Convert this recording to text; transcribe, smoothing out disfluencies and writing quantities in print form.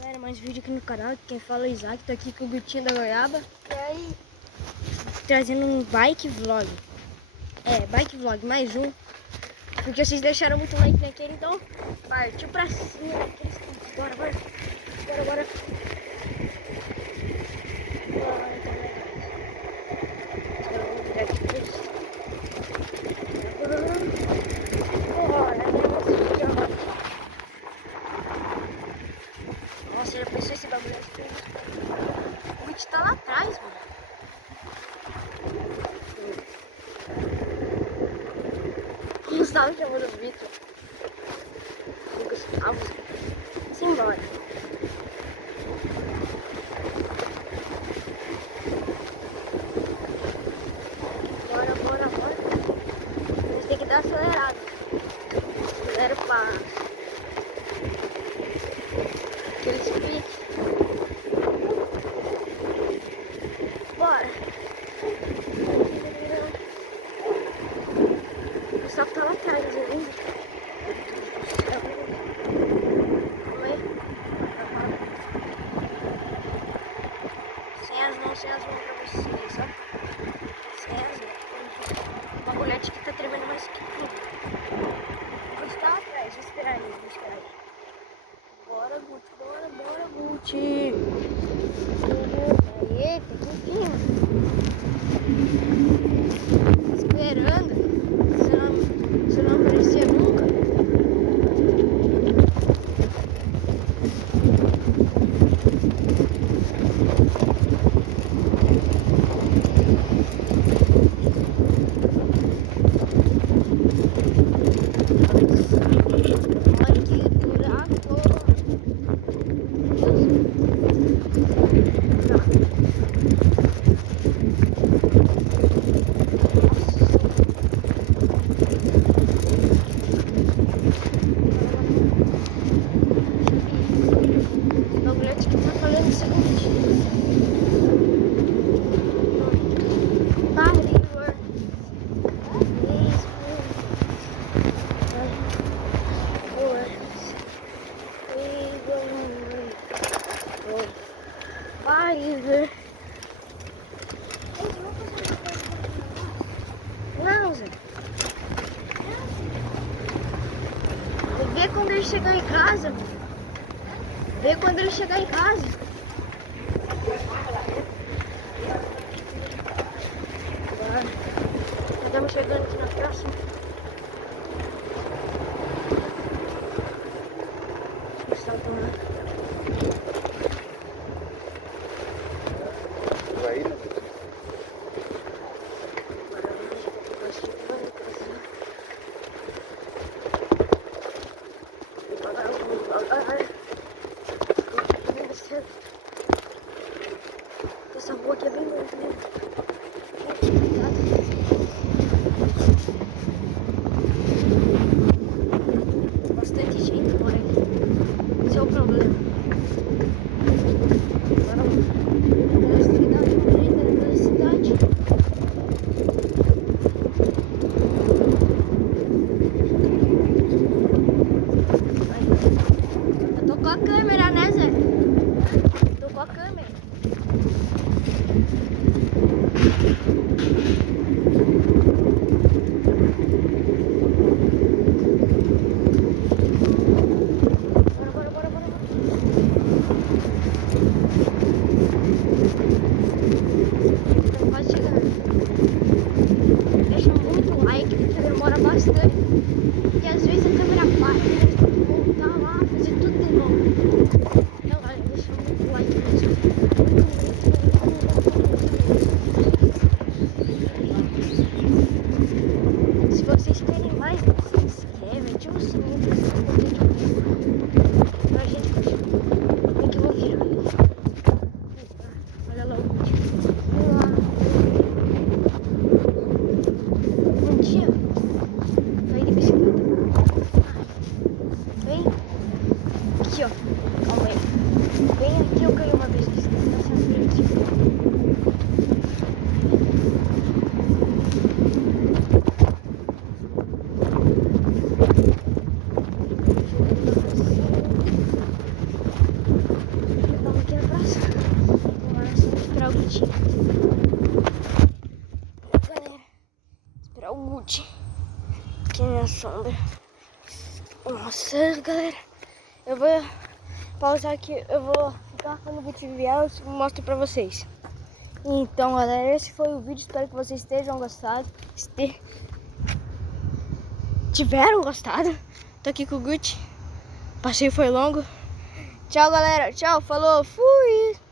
Galera, mais vídeo aqui no canal. Quem fala é o Isaac, tô aqui com o Gutinho da Goiaba. E aí, trazendo um bike vlog. Bike vlog, mais um. Porque vocês deixaram muito like naquele, então partiu pra cima daqueles cantos. Bora, bora. Bora, bora. Nossa, já pensou esse bagulho aqui? O Witch tá lá atrás, mano. O Gustavo chamou do Vitor. O Gustavo. Simbora. Bora, bora, bora. A gente tem que dar acelerado. Acelera o passo. Aqueles piques. Bora. O Gustavo tá lá atrás ainda. Calma aí. Sem as mãos pra vocês, ó. Sem as mãos. O bagulhete que tá tremendo mais que tudo. O Gustavo atrás, vou esperar ele, Bora, Guti, bora, Guti. Aê, tá aqui em cima. Esperando. Você não aparecia nunca. Olha que buraco. O bagulhete que tá falando o seguinte. Barrier. Barrier. Não, Zé. Vê quando ele chegar em casa. Vê quando ele chegar em casa. Bora. Estamos chegando aqui na próxima. Está bom. Essa rua aqui é bem longe, né? Bastante gente por aqui. Esse é o problema. Eu tô com a câmera, né, Zé? Tô com a câmera. Bora. Então quase chegando. Deixa muito like, porque demora bastante. E às vezes a câmera para, né? Tem que voltar lá, fazer tudo de novo. Então, olha, deixa muito like mesmo. Se vocês querem mais, se inscreve, ativa o sininho pra gente continuar. Como é que eu vou virar? Olha lá o vídeo. Vamos lá. Um dia, saí de bicicleta. Vem aqui, ó. Calma aí. Bem aqui eu caí uma vez nessa frente. esperar o Gucci. Aqui é minha sombra. Nossa, galera. Eu vou pausar aqui. Eu vou ficar quando o Gucci vier. Eu mostro pra vocês. Então, galera, esse foi o vídeo. Espero que vocês estejam gostado. Tiveram gostado. Tô aqui com o Gucci. O passeio foi longo. Tchau, galera. Tchau. Falou. Fui.